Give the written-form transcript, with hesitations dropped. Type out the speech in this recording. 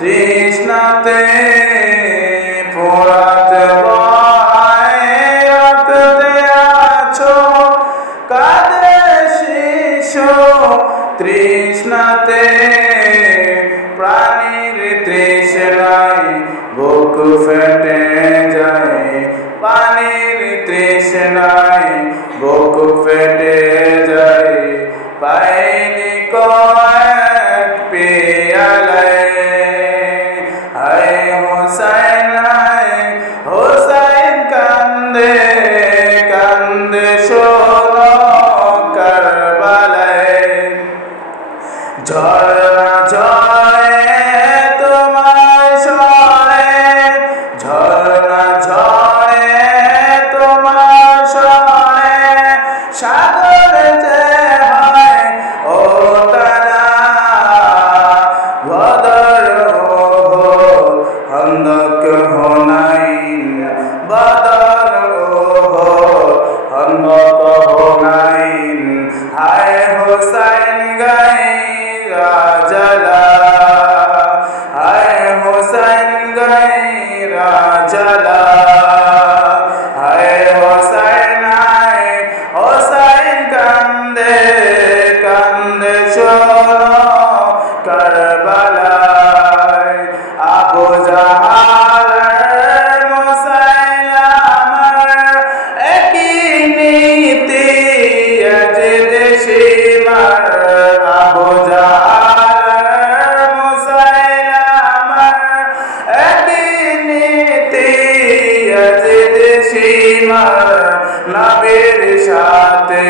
তৃষ্ণাতে পোড়াত বহায় রাখতে আছো কাঁদে শিশু তৃষ্ণাতে প্রাণীর তৃষ্ণায় বুক ফেটে যায় পানির তৃষ্ণায় বুক ফেটে যায় পাইনি কয়েক পেয়ালায় হুসাইন কান্দে কান্দে শোনো কারবালায় ঝরনা ঝরে তোমার স্বরে ঝরনা ঝরে তোমার স্বরে সাগর যে হয় ও তারা বদর হন্দক হোনাইন বদর হন্দক হোনাইন হায় হুসাইন গাইরা জালা হায় হুসাইন গাইরা জালা হায় হুসাইন কান্দে কান্দে শোনো কারবালায় আবু জাহাল মুসাইলামার একই নীতি ইয়াজিদ শিমার আবু জাহাল মুসাইলামার একই নীতি ইয়াজিদ শিমার নবীর সাথে